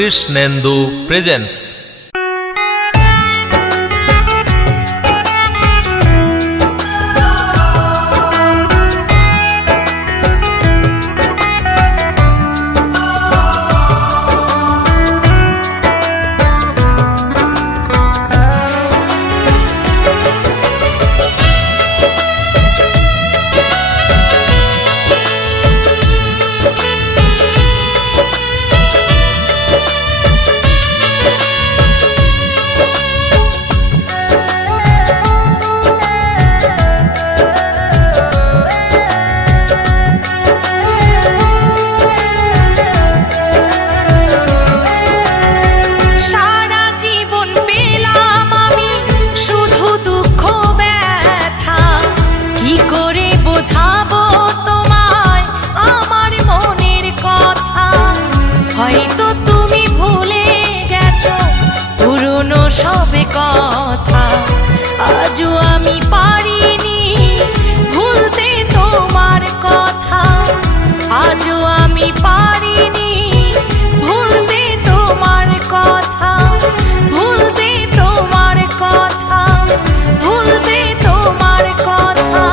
Krishnendu presence. কথা আজও আমি পারিনি ভুলতে তোমার কথা, আজও আমি পারিনি ভুলতে তোমার কথা, ভুলতে তোমার কথা, ভুলতে তোমার কথা।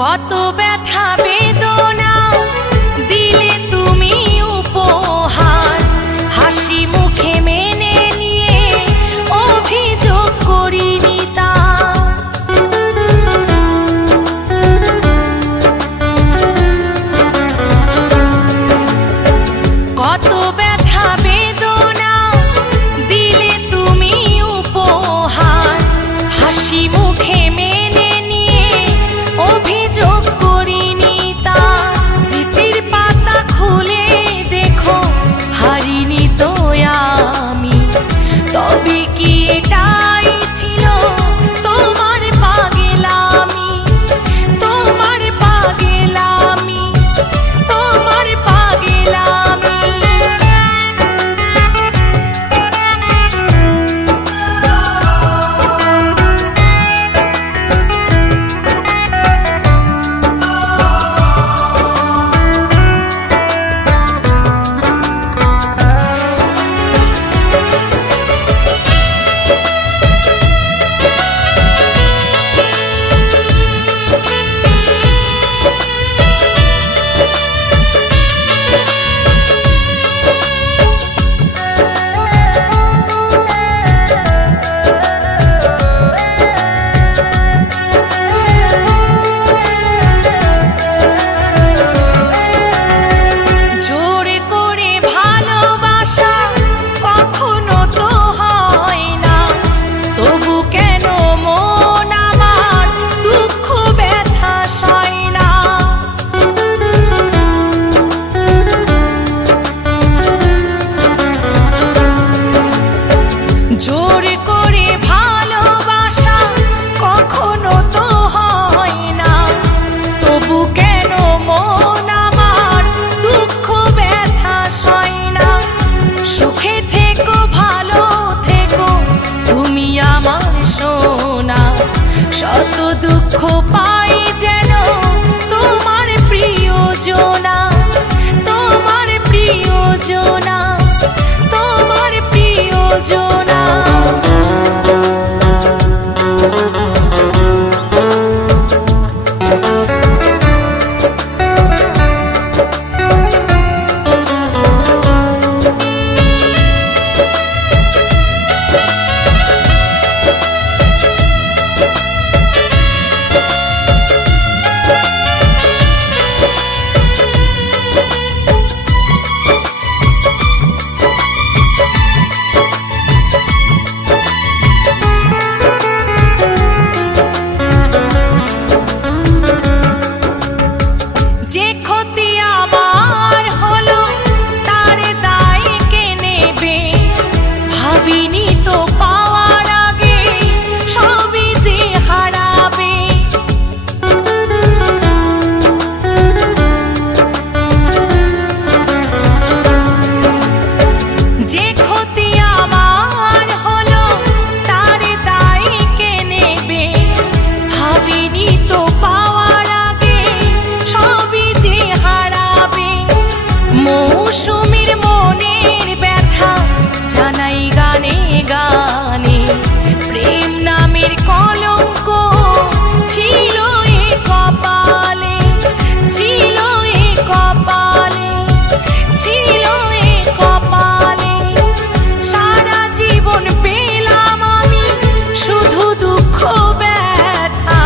কত ব্যথা বেদনা দিলে তুমি উপহার, হাসি মুখে মেনে নিয়ে অভিযোগ করিনি তা। কত ব্যথা বেদনা দিলে তুমি উপহার, হাসি মুখে মেনে নিয়ে অভিযোগ করিনি তা। স্মৃতির পাতা খুলে দেখো হারিনি তো আমি, তবে কি এটাই ছিল তোমার পাগলামি, তোমার পাগলামি, তোমার পাগলামি। জোর করে ভালোবাসা কখনো তো হয় না, তবু কেন মন আমার দুঃখ ব্যথা সয় না। সুখে থেকো ভালো থেকো তুমি আমার সোনা, শত দুঃখ পাই যেন তোমার প্রিয়জনা, তোমার প্রিয়জনা, তোমার প্রিয়জনা। যে ক্ষতি আমার হলো তার দায় কে নেবে? ভাবিনি তো পাওয়ার আগে সবই যে হারাবে। মৌসুমীর মনের ব্যথা জানাই গানে গানে, প্রেম নামের কলঙ্ক ছিল এ কপালে, ছিল এ কপালে, ছিল এ কপালে। সারা জীবন পেলাম আমি শুধু দুঃখ ব্যথা,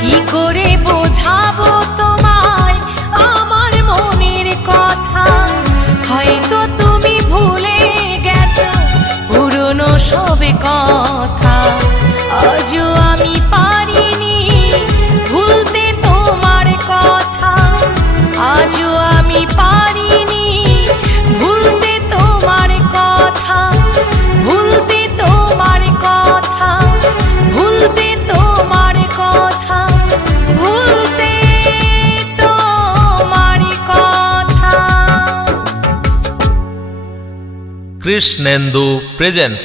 কি করে বোঝাবো তোমায় আমার মনের কথা? হয়তো তুমি ভুলে গেছো পুরনো সব কথা, আজও আমি পারিনি ভুলতে তোমার কথা, আজও আমি পারিনি ভুলতে তোমার কথা, ভুলতে তোমার কথা, ভুলতে তোমার কথা, ভুলতে তোমার কথা। কৃষ্ণেন্দু প্রেজেন্স।